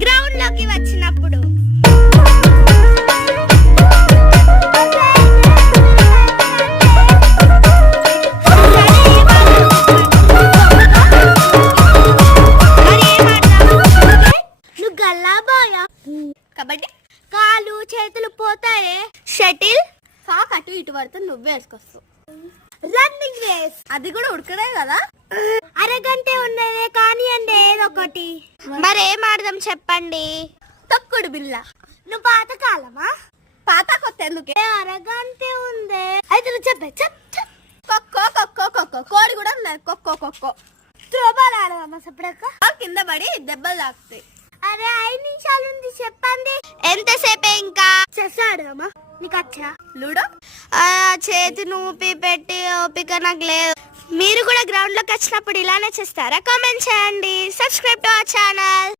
ground లోకి వచ్చినప్పుడు నువ్వు గల్లాబాయా కబడ్డీ కాలు చేతులు పోతాయే షటిల్ సాక్ అటు ఇటు పడితే నువ్వే వేసుకొస్తావు రన్నింగ్ రేస్ అది కూడా ఉడకడే కదా అరగంటే ఉండేదే కానీ అండి ఏదొకటి మరేం ఆడదాం చెప్పండి తొక్కుడు బిల్ల నువ్వు పాతకాలమా పాత కొత్త ఎందుకే అరగంటే ఉందే అయితే నువ్వు చెప్పే కొక్కో కొక్కో కొక్కో కోడి కూడా ఉన్నది కొక్కో కొక్కో త్రోబాల్ ఆడదామా సపడక కింద పడి దెబ్బలు తాకుతాయి అరే 5 నిమిషాలు ఉంది చెప్పండి ఎంతసేపే ఇంకా చెస్ ఆడదామా నీకు వచ్చా లూడో చేతి నూపి పెట్టి ఓపిక నాకు లేదు మీరు కూడా గ్రౌండ్ లోకి వచ్చినప్పుడు ఇలానే చేస్తారా కామెంట్ చేయండి సబ్స్క్రైబ్ టు అవర్ ఛానల్